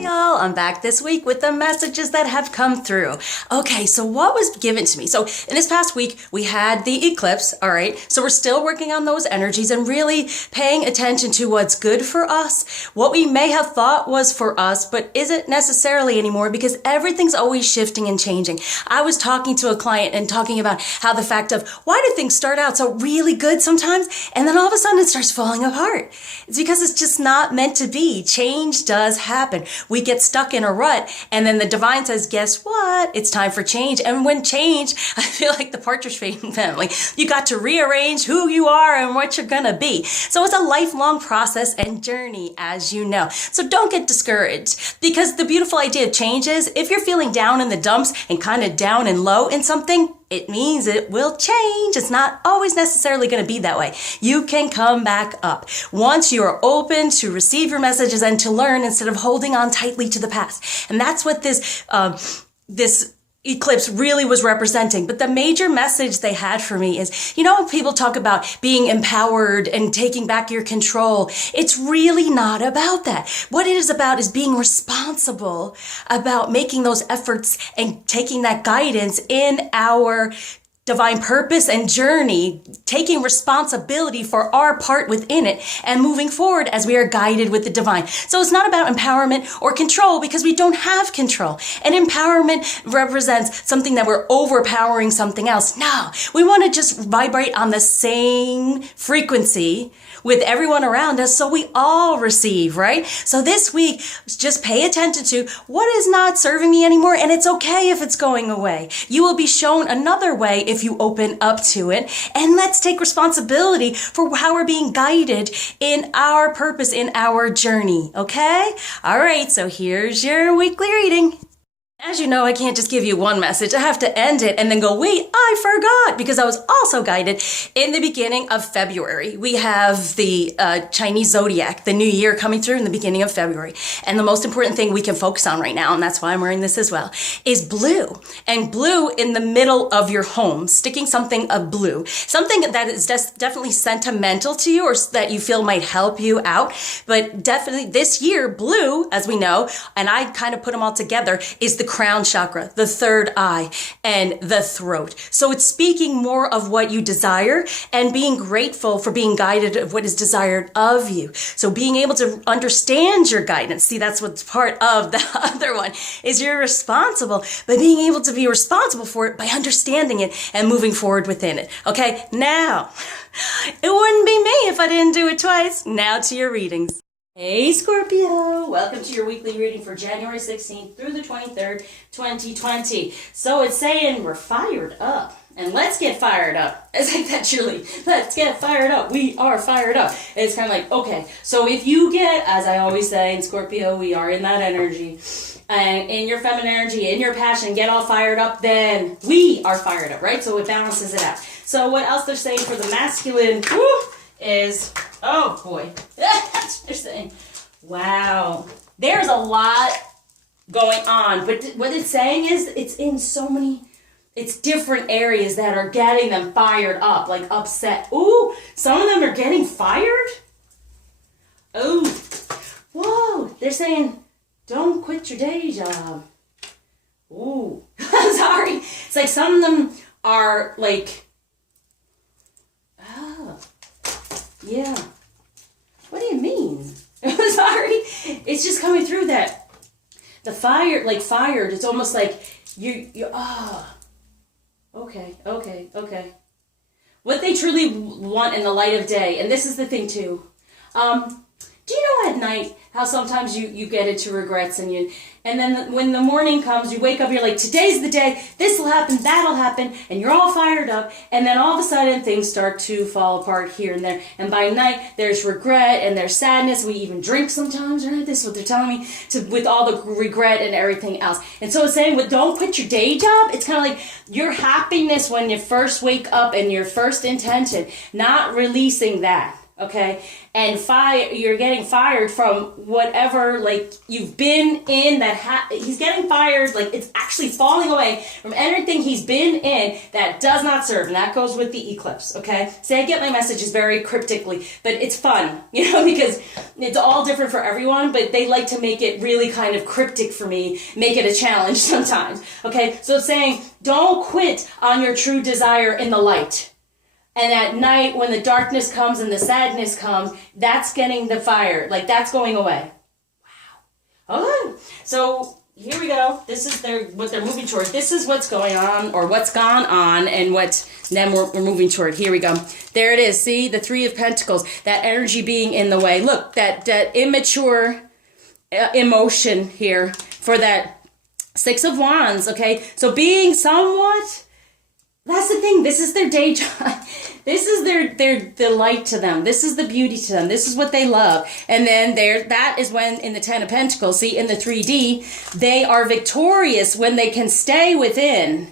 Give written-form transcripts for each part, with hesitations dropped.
Hey y'all, I'm back this week with the messages that have come through. Okay, so what was given to me? So in this past week, we had the eclipse, all right? So we're still working on those energies and really paying attention to what's good for us, what we may have thought was for us, but isn't necessarily anymore because everything's always shifting and changing. I was talking to a client and talking about how the fact of why do things start out so really good sometimes and then all of a sudden it starts falling apart? It's because it's just not meant to be. Change does happen. We get stuck in a rut and then the divine says, guess what? It's time for change. And when change, I feel like the Partridge Family, you got to rearrange who you are and what you're gonna be. So it's a lifelong process and journey, as you know. So don't get discouraged because the beautiful idea of change is if you're feeling down in the dumps and kind of down and low in something, it means it will change. It's not always necessarily going to be that way. You can come back up once you are open to receive your messages and to learn instead of holding on tightly to the past. And that's what this eclipse really was representing. But the major message they had for me is, you know, when people talk about being empowered and taking back your control, it's really not about that. What it is about is being responsible about making those efforts and taking that guidance in our divine purpose and journey, taking responsibility for our part within it and moving forward as we are guided with the divine. So it's not about empowerment or control because we don't have control. And empowerment represents something that we're overpowering something else. No, we want to just vibrate on the same frequency with everyone around us so we all receive, right? So this week, just pay attention to what is not serving me anymore, and it's okay if it's going away. You will be shown another way if you open up to it, and let's take responsibility for how we're being guided in our purpose, in our journey, okay? All right, so here's your weekly reading. As you know, I can't just give you one message. I have to end it and then go, wait, I forgot, because I was also guided in the beginning of February. We have the Chinese zodiac, the new year coming through in the beginning of February. And the most important thing we can focus on right now, and that's why I'm wearing this as well, is blue. And blue in the middle of your home, sticking something of blue, something that is definitely sentimental to you or that you feel might help you out. But definitely this year, blue, as we know, and I kind of put them all together, is the crown chakra, the third eye, and the throat. So it's speaking more of what you desire and being grateful for being guided of what is desired of you. So being able to understand your guidance. See, that's what's part of the other one is you're responsible, but being able to be responsible for it by understanding it and moving forward within it. Okay, now, it wouldn't be me if I didn't do it twice. Now to your readings. Hey Scorpio, welcome to your weekly reading for January 16th through the 23rd, 2020. So it's saying we're fired up. And let's get fired up. It's like that, Julie. Let's get fired up. We are fired up. It's kind of like, okay, so if you get, as I always say in Scorpio, we are in that energy. And in your feminine energy, in your passion, get all fired up, then we are fired up, right? So it balances it out. So what else they're saying for the masculine is, oh boy, they're saying, wow, there's a lot going on. But what it's saying is it's in so many, it's different areas that are getting them fired up, like upset. Ooh, some of them are getting fired. Oh, whoa, they're saying, don't quit your day job. Ooh, I'm sorry. It's like some of them are like, yeah. What do you mean? I'm sorry. It's just coming through that the fire, like fired. It's almost like okay. What they truly want in the light of day, and this is the thing too. Do you know at night how sometimes you get into regrets and then when the morning comes, you wake up, you're like, today's the day, this will happen, that'll happen, and you're all fired up, and then all of a sudden things start to fall apart here and there, and by night there's regret and there's sadness. We even drink sometimes, right? This is what they're telling me, with all the regret and everything else. And so it's saying, well, don't quit your day job. It's kind of like your happiness when you first wake up and your first intention, not releasing that. okay? And you're getting fired from whatever, like, you've been in he's getting fired, like, it's actually falling away from everything he's been in that does not serve, and that goes with the eclipse, okay? See, I get my messages very cryptically, but it's fun, you know, because it's all different for everyone, but they like to make it really kind of cryptic for me, make it a challenge sometimes, okay? So it's saying, don't quit on your true desire in the light. And at night, when the darkness comes and the sadness comes, that's getting the fire. Like, that's going away. Wow. Okay. So here we go. This is what they're moving toward. This is what's going on, or what's gone on, and then we're moving toward. Here we go. There it is. See, the Three of Pentacles. That energy being in the way. Look, that immature emotion here for that Six of Wands. Okay. So being somewhat... That's the thing. This is their day job. This is their light to them. This is the beauty to them. This is what they love. And then that is when in the Ten of Pentacles, see, in the 3D, they are victorious when they can stay within,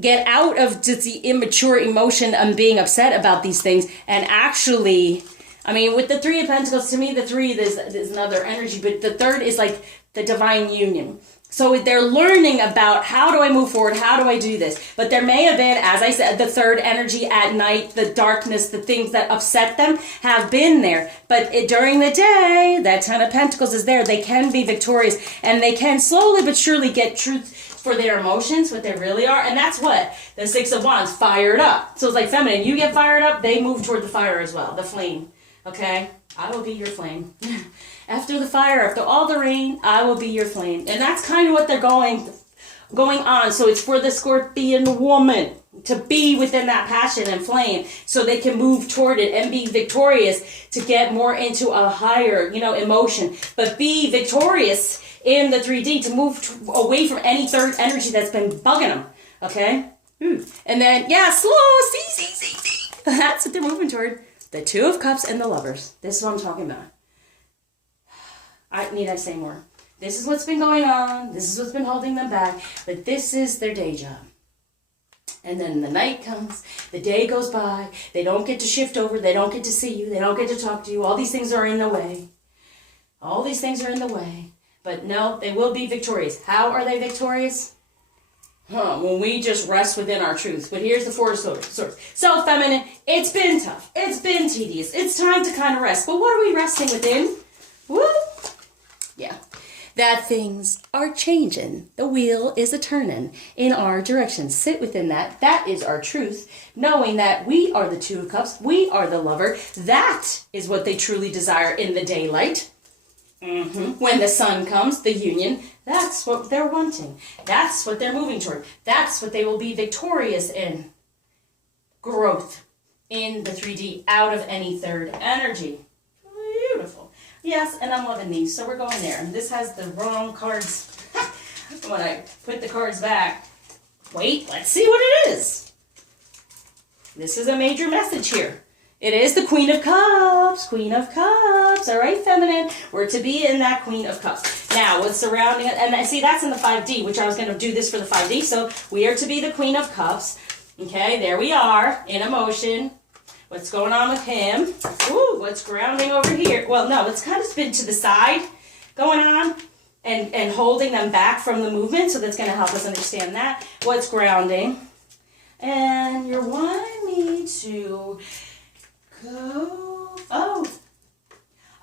get out of just the immature emotion and being upset about these things, and actually, I mean, with the Three of Pentacles, to me, the three, there's another energy, but the third is like the divine union. So they're learning about, how do I move forward? How do I do this? But there may have been, as I said, the third energy at night, the darkness, the things that upset them have been there. But during the day, that Ten of Pentacles is there. They can be victorious, and they can slowly but surely get truth for their emotions, what they really are. And that's what the Six of Wands, fired up. So it's like feminine. You get fired up, they move toward the fire as well, the flame. Okay? I will be your flame. After the fire, after all the rain, I will be your flame. And that's kind of what they're going on. So it's for the Scorpion woman to be within that passion and flame, so they can move toward it and be victorious, to get more into a higher, emotion. But be victorious in the 3D, to move away from any third energy that's been bugging them. Okay? And then, slow. See. That's what they're moving toward. The Two of Cups and the Lovers. This is what I'm talking about. Need I say more? This is what's been going on. This is what's been holding them back. But this is their day job. And then the night comes. The day goes by. They don't get to shift over. They don't get to see you. They don't get to talk to you. All these things are in the way. All these things are in the way. But no, they will be victorious. How are they victorious? When we just rest within our truth. But here's the Four of Swords. So, feminine, it's been tough. It's been tedious. It's time to kind of rest. But what are we resting within? Woo! Yeah. That things are changing. The wheel is a-turning in our direction. Sit within that. That is our truth. Knowing that we are the Two of Cups. We are the lover. That is what they truly desire in the daylight. When the sun comes, the union, that's what they're wanting. That's what they're moving toward. That's what they will be victorious in. Growth in the 3D, out of any third energy. Beautiful. Yes, and I'm loving these, so we're going there. And this has the wrong cards. When I put the cards back, wait, let's see what it is. This is a major message here. It is the Queen of Cups. Queen of Cups. All right, feminine. We're to be in that Queen of Cups. Now, what's surrounding it? And see, that's in the 5D, which I was going to do this for the 5D. So we are to be the Queen of Cups. Okay, there we are in emotion. What's going on with him? Ooh, what's grounding over here? Well, no, it's kind of been to the side going on and holding them back from the movement. So that's going to help us understand that. What's grounding? And you're wanting me to go. Oh.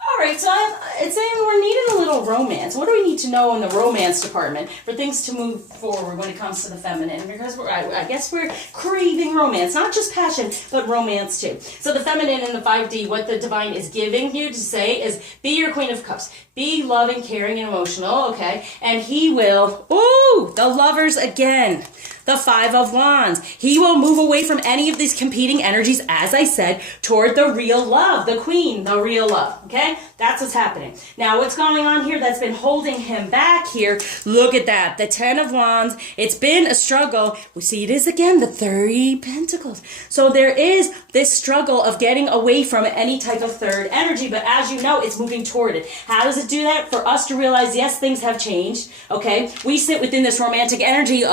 All right, so it's saying we're needing a little romance. What do we need to know in the romance department for things to move forward when it comes to the feminine? Because I guess we're craving romance, not just passion, but romance too. So the feminine in the 5D, what the divine is giving you to say is, be your Queen of Cups. Be loving, caring, and emotional, okay? And he will, ooh, the Lovers again. The Five of Wands. He will move away from any of these competing energies, as I said, toward the real love, the Queen, the real love, okay? That's what's happening. Now, what's going on on here that's been holding him back here. Look at that, the 10 of Wands. It's been a struggle. We see it is again, the 30 Pentacles. So there is this struggle of getting away from any type of third energy, but as you know, it's moving toward it. How does it do that? For us to realize, yes, things have changed, okay? We sit within this romantic energy,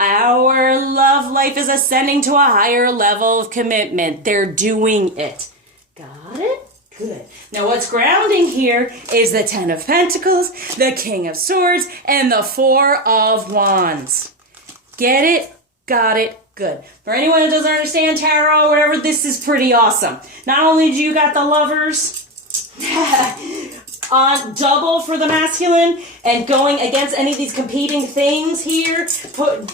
our love life is ascending to a higher level of commitment. They're doing it. Got it? Good. Now what's grounding here is the 10 of Pentacles, the King of Swords, and the 4 of Wands. Get it? Got it? Good. For anyone who doesn't understand tarot or whatever, this is pretty awesome. Not only do you got the lovers on double for the masculine and going against any of these competing things here,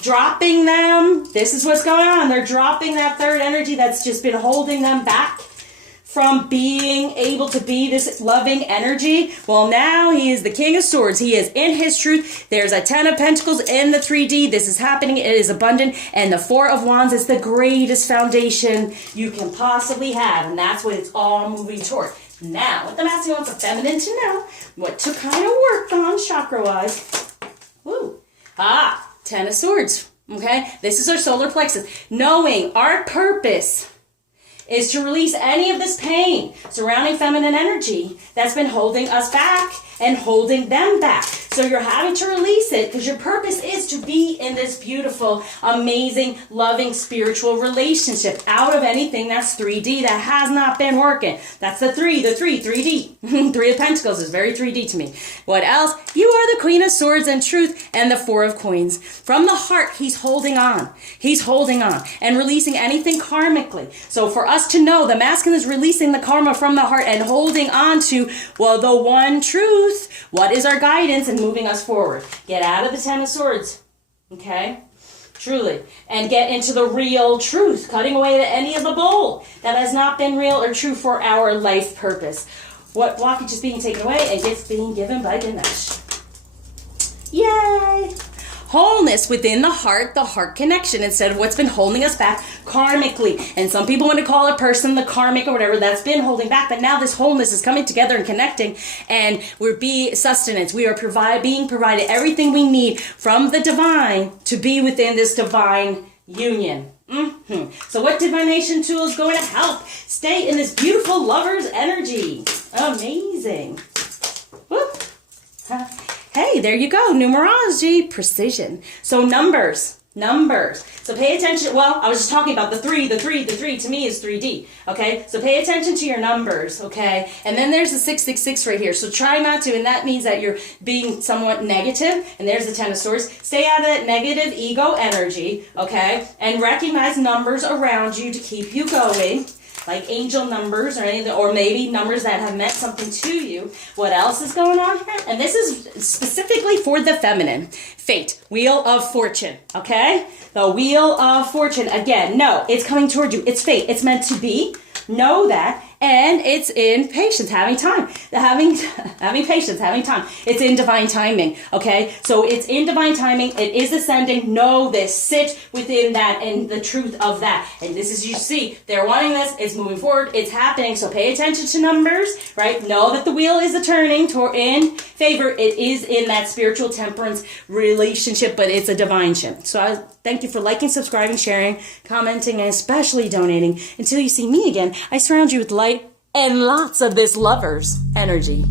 dropping them. This is what's going on. They're dropping that third energy that's just been holding them back from being able to be this loving energy. Well, now he is the King of Swords. He is in his truth. There's a 10 of Pentacles in the 3D. This is happening. It is abundant. And the 4 of Wands is the greatest foundation you can possibly have. And that's what it's all moving toward. Now, what the masculine wants the feminine to know, what to kind of work on chakra-wise. Woo. 10 of Swords. Okay? This is our solar plexus. Knowing our purpose is to release any of this pain surrounding feminine energy that's been holding us back and holding them back. So you're having to release it because your purpose is to be in this beautiful, amazing, loving, spiritual relationship out of anything that's 3D that has not been working. That's the 3D. 3 of Pentacles is very 3D to me. What else? You are the Queen of Swords and Truth and the 4 of Coins. From the heart, he's holding on. He's holding on and releasing anything karmically. So for us to know, the masculine is releasing the karma from the heart and holding on to, well, the one truth. What is our guidance and moving us forward? Get out of the 10 of Swords, okay? Truly. And get into the real truth, cutting away to any of the bull that has not been real or true for our life purpose. What blockage is being taken away and gifts being given by Ganesh. Yay! Wholeness within the heart connection, instead of what's been holding us back karmically. And some people want to call a person the karmic or whatever that's been holding back, but now this wholeness is coming together and connecting, and we're sustenance. We are being provided everything we need from the divine to be within this divine union. So what divination tool is going to help stay in this beautiful lover's energy? Amazing. Whoop. Hey, there you go. Numerology, precision. So numbers. So pay attention. Well, I was just talking about the 3 to me is 3D. Okay, so pay attention to your numbers. Okay, and then there's the 666 right here. So try not to, and that means that you're being somewhat negative. And there's the 10 of Swords. Stay out of that negative ego energy. Okay, and recognize numbers around you to keep you going. Like angel numbers or anything, or maybe numbers that have meant something to you. What else is going on here? And this is specifically for the feminine. Fate, Wheel of Fortune, okay? The Wheel of Fortune, again, no, it's coming toward you. It's fate. It's meant to be. Know that. And it's in patience, having time. Having patience, having time. It's in divine timing, okay? So it's in divine timing. It is ascending. Know this. Sit within that and the truth of that. And this is, you see, they're wanting this. It's moving forward. It's happening. So pay attention to numbers, right? Know that the wheel is turning in favor. It is in that spiritual temperance relationship, but it's a divine ship. So I thank you for liking, subscribing, sharing, commenting, and especially donating. Until you see me again, I surround you with light and lots of this lover's energy.